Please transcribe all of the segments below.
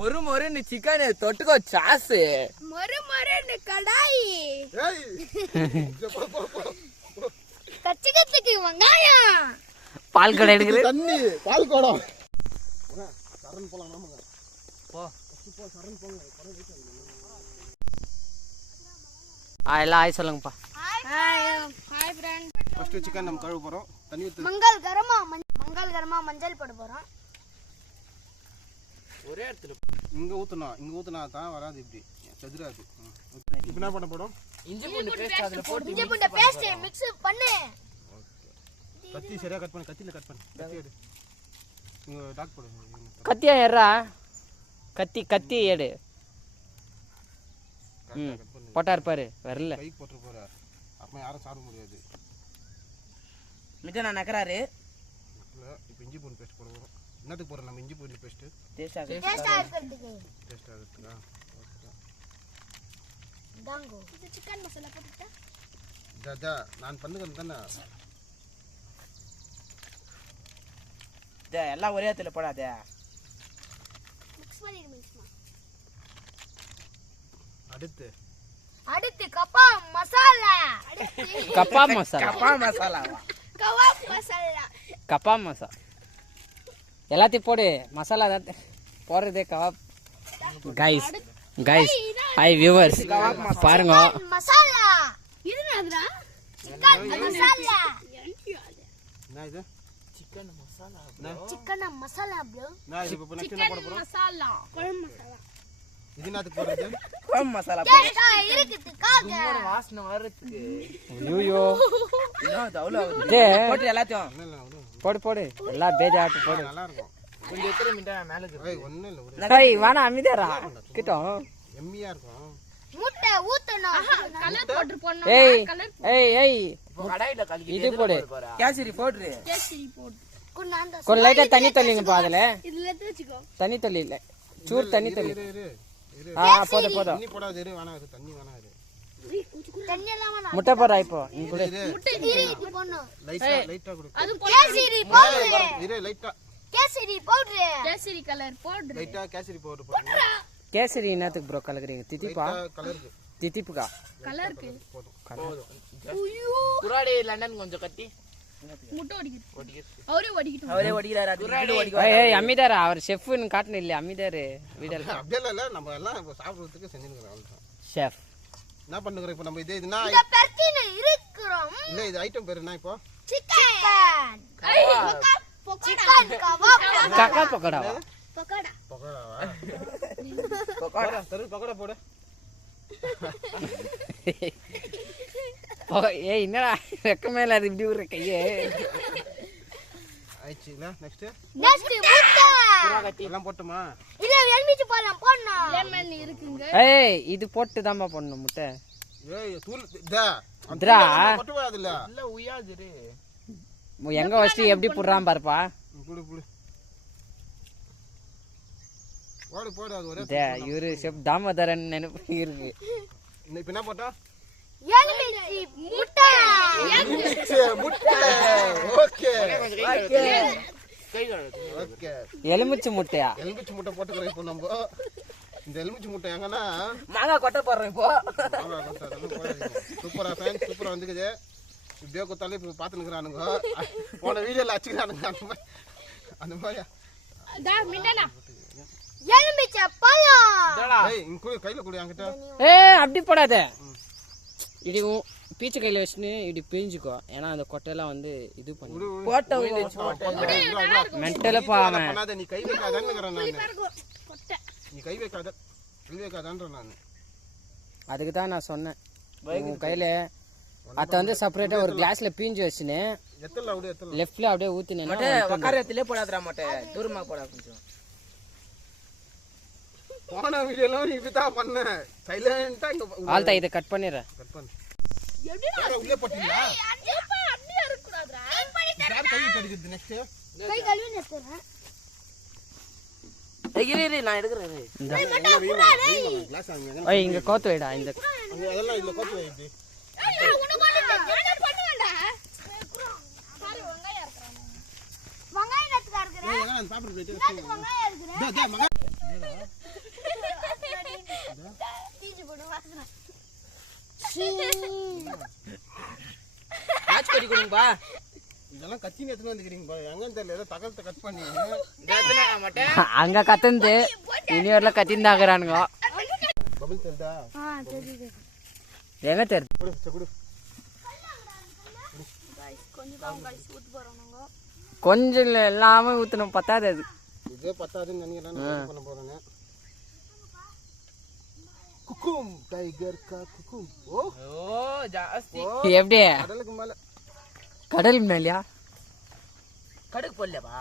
மொறு மொறுன்னு chicken தொட்டுக்கோ sauce. மொறு மொறுன்னு கடாய். கச்சிக்கத்துக்கு வெங்காயம். பால் கடை எடுக்குது. தண்ணி பால் குடம். சரண் போலாம் நாமங்க. போ சரண் போங்க. எல்லாம் ஆய் சொல்லுங்கப்பா. Hi friend. ஃபர்ஸ்ட் சிக்கன் நம்ம கழுவ போறோம். தண்ணி ஊத்து. மங்கல்கரமா மஞ்சள் போட போறோம். ஒரே இடத்துல இங்க ஊத்துனா தான் வராது, இப்படி செதுறாது. இப்போ என்ன பண்ண போறோம்? இஞ்சி பூண்டு பேஸ்ட் அதுல போட்டு இஞ்சி பூண்டு பேஸ்ட் மிக்ஸ் பண்ணு. கத்தி சரியா கட் பண்ணு. கத்தியில கட் பண்ணு. கத்தி எடு. இங்க டாக் போடு. கத்தியா ஏறா. கத்தி எடு. போட்டார் பாரு வரல. கை போட்டு போற. அப்ப யாரும் சாப்பிட முடியாது. மிச்சம் நான் நக்கறாரு. இப்போ இஞ்சி பூண்டு பேஸ்ட் போட போறோம். என்னத்துக்கு போறோம் நம்ம இஞ்சி பூண்டு பேஸ்ட்? டேஸ்டா இருக்குதுக்கு. டேஸ்டா இருக்குதா? ஓகே. தாங்கோ. இது சிக்கன் மசாலா போட்டுட்டா? ஜா நான் பண்ணுகிறேன் தானே. எல்லாம் ஒரே இடத்துல போடாத. மிக்ஸ் பண்ணி. அடுத்து கப்பா மசாலா. கப்பா மசாலா எல்லாத்தையும் போடு. மசாலா போடுறதே கபாப். கைஸ் ஹாய் வியூவர்ஸ் பாருங்க. மசாலா இது என்னடா? சிக்கன் மசாலா. என்ன இது? Chicken masala bro. நான் இப்போ நெக்ஸ்ட் என்ன போட போறோம்? மசாலா. குழம்பு மசாலா. இது என்னத்துக்கு போடுறது? குழம்பு மசாலா டேஸ்டா இருக்குதுக்காக. வாசனை வரதுக்கு. ஐயோ இன்னும் தவுல போடு. எல்லாத்தையும் போடு. எல்லாம் பேஜ் ஆட்டு போடு. நல்லா இருக்கும். கொஞ்சம் எத்தனை மினிட் மேல இருக்கு. ஏய் ஒண்ணே இல்ல ஒரு. டேய் வாடா அமைதியாடா. கிட்ட எம்மியா இருக்கும். முட்டை ஊத்தணும். கலர் போட்டு போடணும். ஏய் கடாயில கலக்கி இது போடு. கேசரி போடு. கொஞ்சம் லைட்டா தண்ணி தள்ளிங்கப்பா. அதுல இதுல வெச்சுக்கோ. தண்ணி தள்ளி இல்ல சூர் தண்ணி தள்ளி. இரு. போதும் தண்ணி போடாத. இரு வேணாம். இது தண்ணி வேணாம். இது தண்ணி எல்லாம் வேணாம். முட்டை போடுறா. இப்போ முட்டை இது போடணும். லைட்டா குடு. அது கேசரி பவுடர். இரு லைட்டா. Kesari powder. Kesari colour powder. லைட்டா கேசரி பவுடர் போடுங்க. கேசரி என்னத்துக்கு ப்ரோ கலக்குறீங்க? தித்திப்பா? கலருக்கு. தித்திப்புக்கா? கலருக்கு. போதும். ஐயோ குராடி லண்டன் கொஞ்சம் கட்டி முட்டை ஒடிக்கிட்டு. அவரே ஒடிக்கிறாரு. குராடி ஏய் அமிதாரா. அவர் செஃப்னு காட்டணும் இல்ல. அமிதாரு வீடல அப்படியே இல்ல. நம்ம எல்லாம் இப்ப சாப்பிடுறதுக்கு செஞ்சிருக்கோம். அவ்வளவுதான். ஷெஃப் என்ன பண்ணுகிறோம் இப்போ நம்ம? இதுனா இந்த பெர்கின இருக்குறோம். இல்ல இது ஐட்டம் பேர் என்ன இப்போ? சிக்கன். Chicken kebab. காக்கா பக்கோடாவா? பக்கோடாவா? பக்கோடா பக்கோடா போடு. ஏய் என்னடா ரெக்க மேல அது இப்படி ஒரு கையே. ஆயிடுச்சுல. நெக்ஸ்ட் முட்டை எல்லாம் போட்டுமா? இல்ல எலுமிச்சை பழம் போடணும். லெமன் இருக்குங்க. ஏய் இது போட்டு தான்ப்பா போடணும் முட்டை. ஏய் தூள் டா. அத்ரா போட்டு வாதுல. இல்ல உயாதுரு. எங்க வச்சு எப்படி புடுறான் பாருப்பா. புடு. போடு அது ஒரே. இவரு செஃப் தாமோதரன் நினைப்பு இருக்கு. இப்போ என்ன போட்டா? எலுமிச்சை முட்டை. முட்டை. ஓகே. ஓகே. எலுமிச்சை முட்டையா? எலுமிச்சை முட்டை போட்டுக்கிறோம் இப்போ நம்ம. இந்த எலுமிச்சை முட்டை எங்கன்னா மாங்காய் கொட்டை போடுறோம் இப்போ. சூப்பரா ஃபேன் சூப்பரா வந்துக்குது. இப்படியே கொத்தாலே இப்போ பார்த்துனுக்குறானுங்க. போன வீடியோல அச்சுக்கிறானுங்க. அந்த மாதிரி எலுமிச்சை பழம். ஏய் இங்க கையில குடி அங்கிட்ட. ஏய் அப்படி போடாத. இடி பீச்சு கையில வச்சுன்னு இப்படி பிரிஞ்சுக்கோ. ஏன்னா அந்த கொட்டையெல்லாம் வந்து இது பண்ணு. போட்ட மென்டலப்பா அவன். பண்ணாத. நீ கை வைக்காதேன்னுங்கறேன் நான். நீ கை வைக்காதன்ற நான். அதுக்கு தான் நான் சொன்னேன். உன் கையில அத வந்து செப்பரேட்டா ஒரு கிளாஸ்ல பீஞ்சு வச்சுன்னு எத்தல அப்படியே எத்தல லெஃப்ட்ல அப்படியே ஊத்தினேனா வக்காரத்திலே போடாதடா மொட்டை. தூரமா போடா கொஞ்சம். போன வீடியோல நீ இப்பதான் பண்ண. சைலண்டா இங்க ஆல்தா இத கட் பண்ணிரேன். கட் பண்ணு. எப்படிடா உள்ளே போட்டீங்களா? அப்படியே இருக்க கூடாதுடா. யார் கை கடிக்குது நெக்ஸ்ட்? கை கழுவி நிறுத்துறேன். இரு நான் எடுக்கறேன். கிளாஸ் ஆங்க. ஏய் இங்க கோத்து வைடா. இந்த அதெல்லாம் இல்ல கோத்து வை இப்படி. ஏய் உன கொண்டு நானே பண்ணுவேன்டா. சாரி வெங்காயம் இருக்கறானே. வெங்காயம் நட்டுக்கா இருக்கறேன். ஏய் நான் சாப்பிட்டு போயிட்டு. வெங்காயம் இருக்கறேன். டேய் மகா தீஞ்சு போடும் வாசனை. ஆச்சு கட்டி கொடுங்கப்பா. இதெல்லாம் கத்தின்னு எடுத்துன்னு வந்துக்கிறீங்கப்பா. எங்கன்னு தெரியல, ஏதோ தகவத்தை கட் பண்ணி இந்த இடத்துல நான் மாட்டேன். அங்க கத்துந்து இனிவரில் கத்திந்தாக்குறானுங்க. பபிள் தெரியுதா? தெரியுது. எங்க தெரியுது? கொடு சரி, கொடு. கொஞ்சம் தான் guys ஊத்து போறோம் நாங்க. கொஞ்சம் இல்லை, எல்லாமே ஊற்றணும், பத்தாது அது. இதே பத்தாதுன்னு நினைக்கிறேன். நான் என்ன பண்ண போறேன்னு. குக்கும் டைகர் கா குக்கும். ஓ ஓ ஜாஸ்தி. எப்படி கடலுக்கு மேல கடல் மேலையா? கடுக்கு போடலப்பா.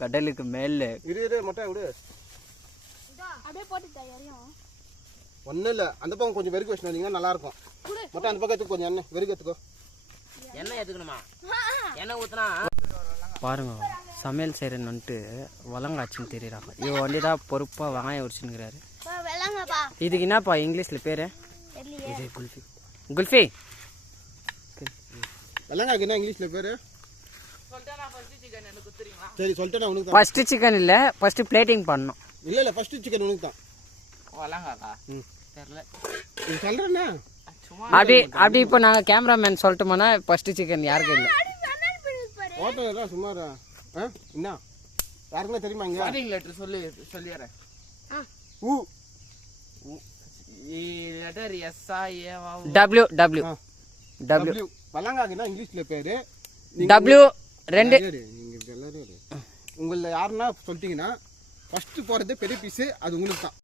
கடலுக்கு மேல இரு மொட்டை விடு. அப்படியே போட்டுட்டா யாரையும். ஒன்றும் இல்லை, அந்த பக்கம் கொஞ்சம் வெறுக்கு வச்சுட்டு வந்தீங்கன்னா நல்லா இருக்கும். மொட்டை அந்த பக்கம் எடுத்துக்கோ, கொஞ்சம் எண்ணெய் வெறுக்கு எடுத்துக்கோ. எண்ணெய் எடுத்துக்கணுமா? எண்ணெய் ஊத்துனா பாருங்க, சமையல் செய்கிறேன்னு வந்துட்டு வளங்காட்சின்னு தெரியுறாங்க. இவன் வண்டி தான் பொறுப்பாக வெங்காயம் உரிச்சுன்னுக்கிறாரு. வெள்ளாங்கப்பா. இதுக்கு என்னப்பா இங்கிலீஷில் பேர்? தெரியலையே. இது குல்ஃபி. குல்ஃபி வெள்ளங்காய்க்கு என்ன இங்கிலீஷில் பேர்? சரி சொல்லிட்டேன், நான் உனக்கு தான். ஃபஸ்ட்டு சிக்கன் இல்லை, ஃபஸ்ட்டு பிளேட்டிங் பண்ணணும். இல்லை ஃபஸ்ட்டு சிக்கன் உனக்கு தான். வளங்காக்கா ம் தெரியல. நீ சொல்கிறேன்னா சும்மா அப்படி இப்போ நாங்கள் கேமராமேன் சொல்லிட்டோம்னா ஃபஸ்ட்டு சிக்கன் யாருக்கும் இல்லை. ஓட்டம் எல்லாம் சும்மாரா? என்ன யாருக்குன்னா தெரியுமா இங்கே? ஸ்டார்டிங் லெட்டர் சொல்லிடுறேன். ஊ லெட்டர் எஸ்ஆ ஏவா டபிள்யூ டபிள்யூ டபிள்யூ டபிள்யூ. வெள்ளங்காய்க்கு என்ன இங்கிலீஷில் பேர்? டபிள்யூ ரெண்டு. நீங்கள் எல்லாரும் உங்களில் யாருன்னா சொல்லிட்டீங்கன்னா ஃபஸ்ட்டு போகிறது பெரிய பீஸு, அது உங்களுக்கு தான்.